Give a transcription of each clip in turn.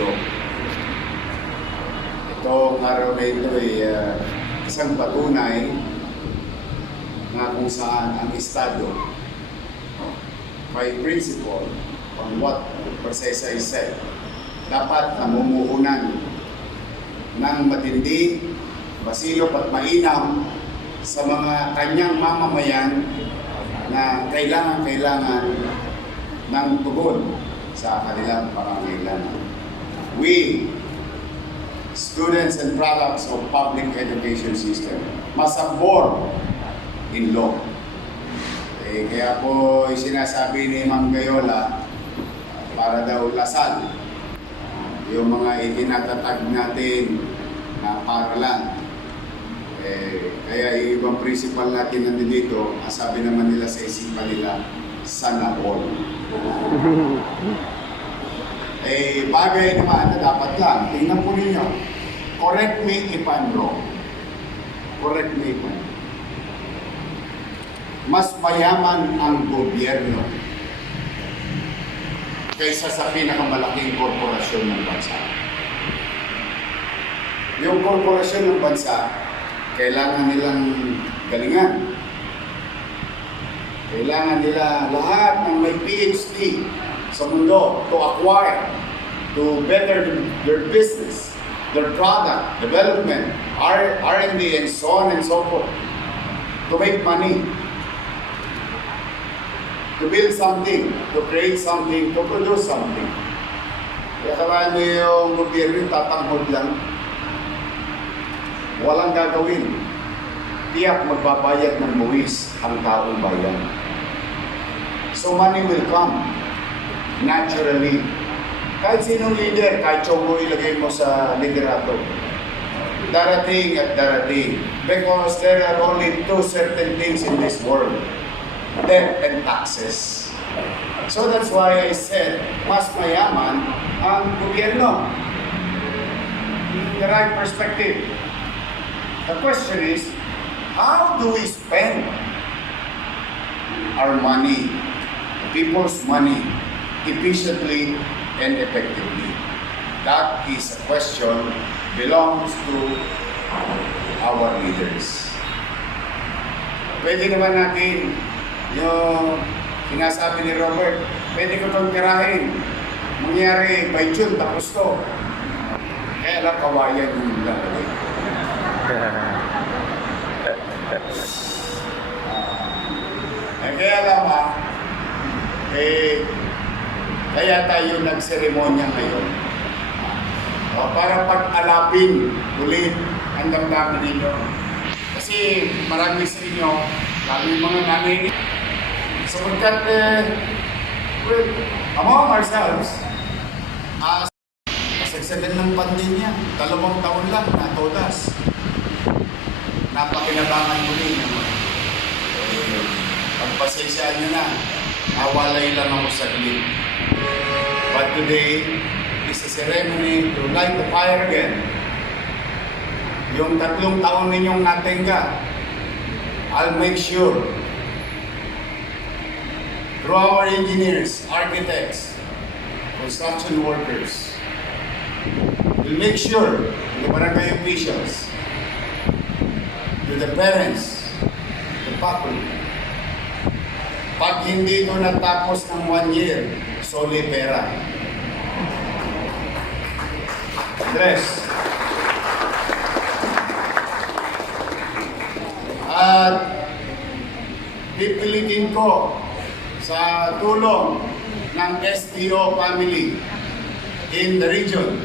law. Itong araw na ito ay isang patunay na kung saan ang Estado by principle on what Procesa is said, dapat namumuhunan ng matindi, masilop at mainam sa mga kanyang mamamayan na kailangan ng tugon sa kanilang pangangailangan. We, students and products of public education system, must abhor in law. Kaya po sinasabi ni Mang Gayola, para daw lasal yung mga itinatatag natin na paralan. Kaya yung ibang principal natin nandito, sabi naman nila sa isipan nila, sana all. Bagay naman na dapat lang. Tingnan po ninyo. Correct me if I'm wrong. Correct me if I'm wrong. Mas mayaman ang gobyerno kaysa sa pinakamalaking korporasyon ng bansa. Yung korporasyon ng bansa, kailangan nilang galingan. Kailangan nila lahat ng may PhD sa mundo to acquire, to better their business, their product, development, R&D, and so on and so forth, to make money, to build something, to create something, to produce something. Kaya kailangan mo yung gobyerno tatanghod lang, walang gagawin. Tiyak magbabayad ng buwis ang taong bayan. So money will come naturally. Kahit sinong leader, kahit Chogo ilagay mo sa liderato, darating at darating. Because there are only two certain things in this world: debt and taxes. So that's why I said, mas mayaman ang gobyerno. The right perspective. The question is, how do we spend our money, people's money, efficiently and effectively? That is a question belongs to our leaders. Pwede naman natin yung sinasabi ni Robert, pwede ko itong tirahin. Mangyari by June, tapos to. Kaya lang kawayan yung lalagay. Kaya lamang, kaya tayo nagseremonya ngayon. Para pag-alapin ulit ang damdamin ninyo. Kasi marami sa inyo, lalo yung mga nanay ninyo. Sapagkat, well, among ourselves, kasagsagan ng pandemya, 2 taon lang na todas. Napakinabangan muli naman. Pagpasensyaan nyo na, awalay lang ako saglit. But today is a ceremony to light the fire again. Yung 3 taon ninyong natingga, I'll make sure through our engineers, architects, construction workers, we'll make sure the barangay officials, to the parents, the public, pag hindi ito natapos ng 1 year, soli pera. Andres. At pipilitin ko sa tulong ng STO family in the region,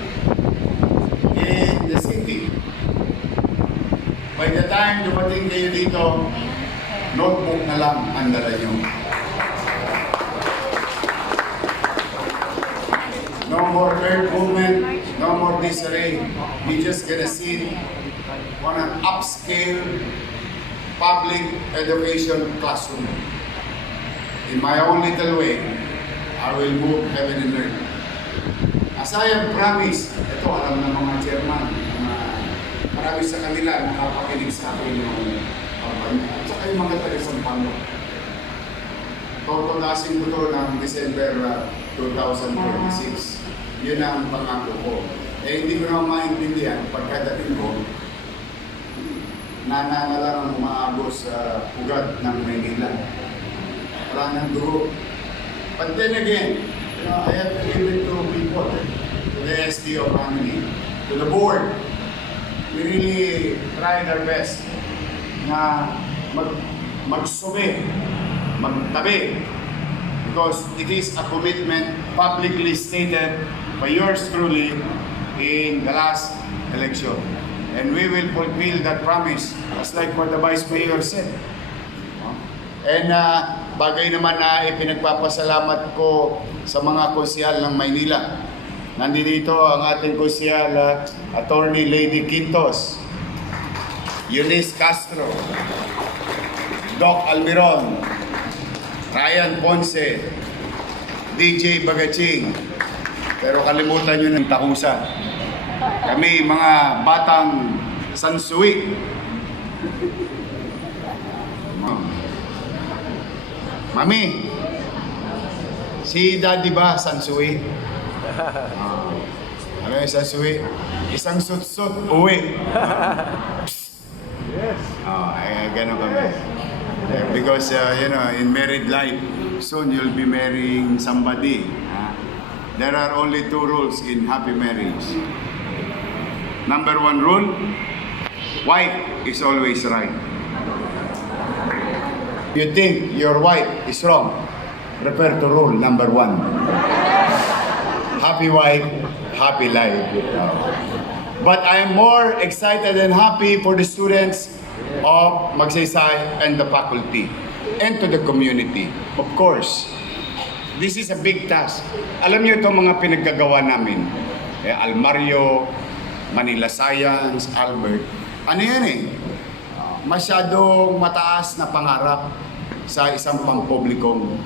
in the city. By the time dumating kayo dito, notebook na lang ang dala nyo. No more third movement, no more disarray. We just gonna sit on an upscale public education classroom. In my own little way, I will move heaven and earth. As I have promised, ito alam ng mga chairman, marami sa kanila nakapakinig sa akin yung at saka yung mga taga-Sampalo. Tutunasin ko ito ng December 2026. Yun ang pangako ko. Eh, hindi ko naman maintindihan pagkadating ko, nanangalang ang umaagos sa ugat ng Maynila. Wala nang dugo. But then again, I have to give it to people, to the SDO family, to the board. We really tried our best na magsubi, magtabi. Because it is a commitment publicly stated by yours truly in the last election. And we will fulfill that promise, as like what the Vice Mayor said. And bagay naman na ipinagpapasalamat ko sa mga konsyal ng Maynila. Nandito ang ating konsyal, Attorney Lady Quintos, Eunice Castro, Doc Almiron, Ryan Ponce, DJ Bagaching, pero kalimutan nyo ng Takusa. Kami mga batang Sansui. Mami, si Daddy ba Sansui? Ano yung Sansui? Isang sut-sut, uwi. Yes. Gano'n kami. Because, in married life, soon you'll be marrying somebody. There are only two rules in happy marriage. Number one rule, wife is always right. You think your wife is wrong, refer to rule number one. Happy wife, happy life. But I am more excited and happy for the students of Magsaysay and the faculty and to the community. Of course, this is a big task. Alam niyo itong mga pinaggagawa namin. Almario, Manila Science, Albert. Ano yan masyadong mataas na pangarap sa isang pampublikong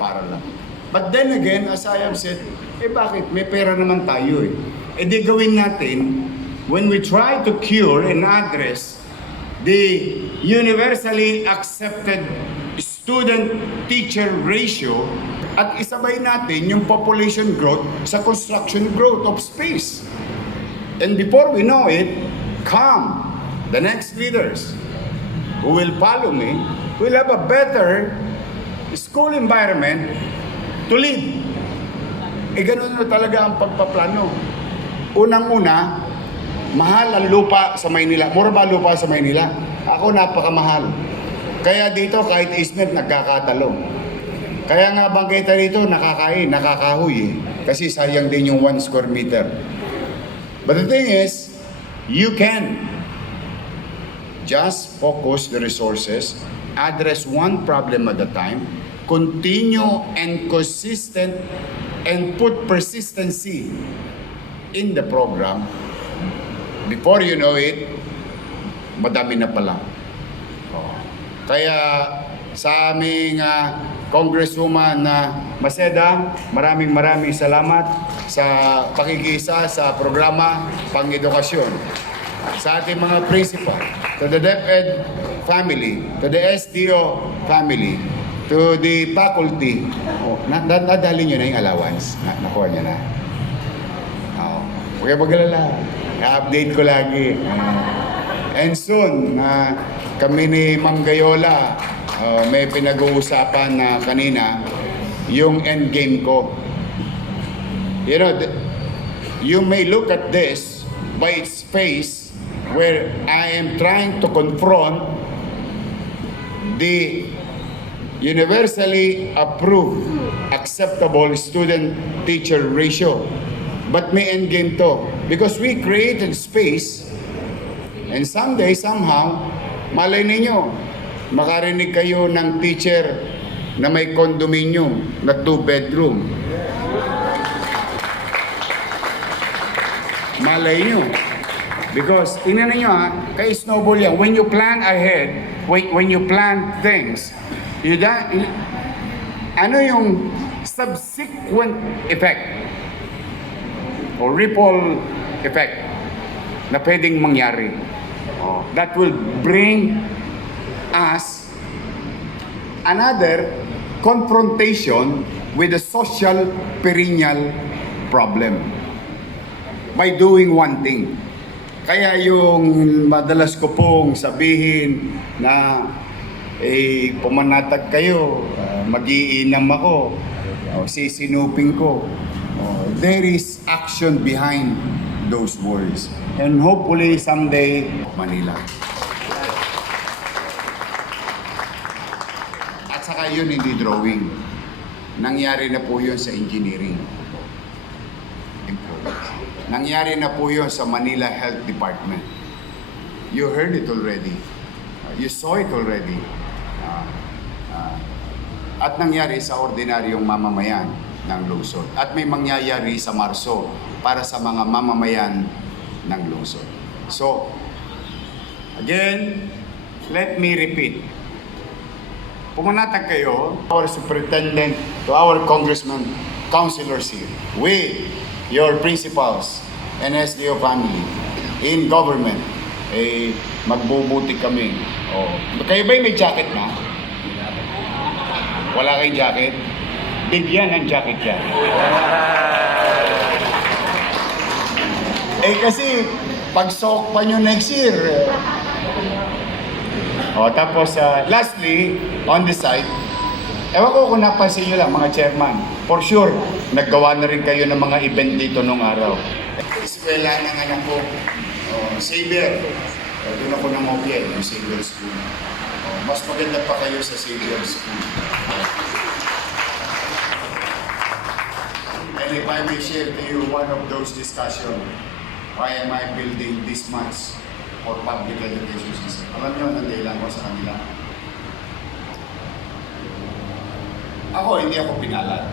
paaralan. But then again, as I have said, bakit? May pera naman tayo di gawin natin when we try to cure and address the universally accepted student-teacher ratio at isabay natin yung population growth sa construction growth of space. And before we know it, come the next leaders who will follow me, will have a better school environment to lead. Ganun na talaga ang pagpaplano. Unang-una, mahal ang lupa sa Maynila. Mura ba lupa sa Maynila? Ako napakamahal. Kaya dito kahit ismet nagkakatalong. Kaya nga bang kita dito nakakahoy Kasi sayang din yung 1 square meter. But the thing is, you can just focus the resources, address one problem at a time, continue and consistent and put persistency in the program. Before you know it, madami na pala. Kaya sa aming Congresswoman Maceda, maraming salamat sa pakikisa sa programa pang-edukasyon. Sa ating mga principal, to the DepEd family, to the SDO family, to the faculty. Nadali nyo na yung allowance. Nakuha nyo na. Huwag kayo magalala. I-update ko lagi. And soon, kami ni Ma'am Gayola, may pinag-uusapan na kanina, yung end game ko. You know, you may look at this by its face, where I am trying to confront the universally approved, acceptable student-teacher ratio. But may end game to. Because we created space, and someday, somehow, malay ninyo, makarinig kayo ng teacher na may condominium na 2-bedroom. Malay nyo. Because, tingnan nyo kay Snowball yan, when you plan ahead, when you plan things, ano yung subsequent effect or ripple effect na pwedeng mangyari that will bring us another confrontation with the social perennial problem by doing one thing. Kaya yung madalas ko pong sabihin na pumanatag kayo, mag-iinam ako, sisinupin ko. There is action behind those words. And hopefully someday, Manila. At saka yun hindi drawing. Nangyari na po yun sa engineering. Nangyari na po yun sa Manila Health Department. You heard it already. You saw it already. At nangyari sa ordinaryong mamamayan ng lungsod. At may mangyayari sa Marso para sa mga mamamayan ng lungsod. So, again, let me repeat. Pumanatag kayo, our superintendent, to our congressman, councilors here, we, your principals, and SDO family, in government, magbubuti kami. Kayo ba'y may jacket na? Wala kayong jacket? Bigyan ng jacket yan. Kasi, pag soak pa nyo next year. Tapos, lastly, on the side, ewan ko kung napansin nyo lang, mga chairman, for sure, naggawa na rin kayo ng mga event dito nung araw. Eskwela ng anak ko, Xavier. Doon ako ng OPL, yung Xavier School. Mas maganda pa kayo sa Xavier School. And if I may share to you one of those discussions, why am I building this much for public education system? Alam nyo, nandiyan ko sa kanila. Ako, hindi ako pinalad.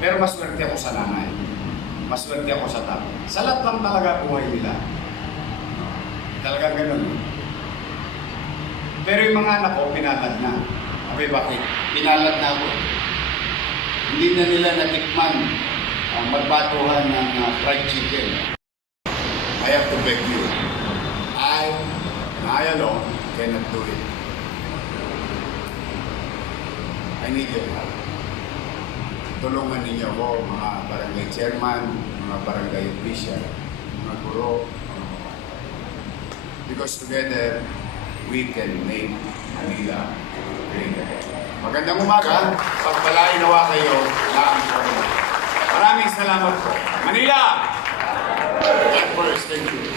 Pero maswerte ako sa nanay. Maswerte ako sa tatay. Sa lahat lang talaga buhay nila. Talagang ganun. Pero yung mga anak ko, pinalad na. Okay, bakit? Pinalad na ako. Hindi na nila natikman ang magbatuhan ng fried chicken. I have to beg you. I alone cannot do it. I need your help. Tulungan ninyo ako, mga barangay chairman, mga barangay official, mga guro, because together, we can make Manila great again. Magandang umaga, pagpalain nawa kayo na maraming salamat po. Manila! That first, thank you.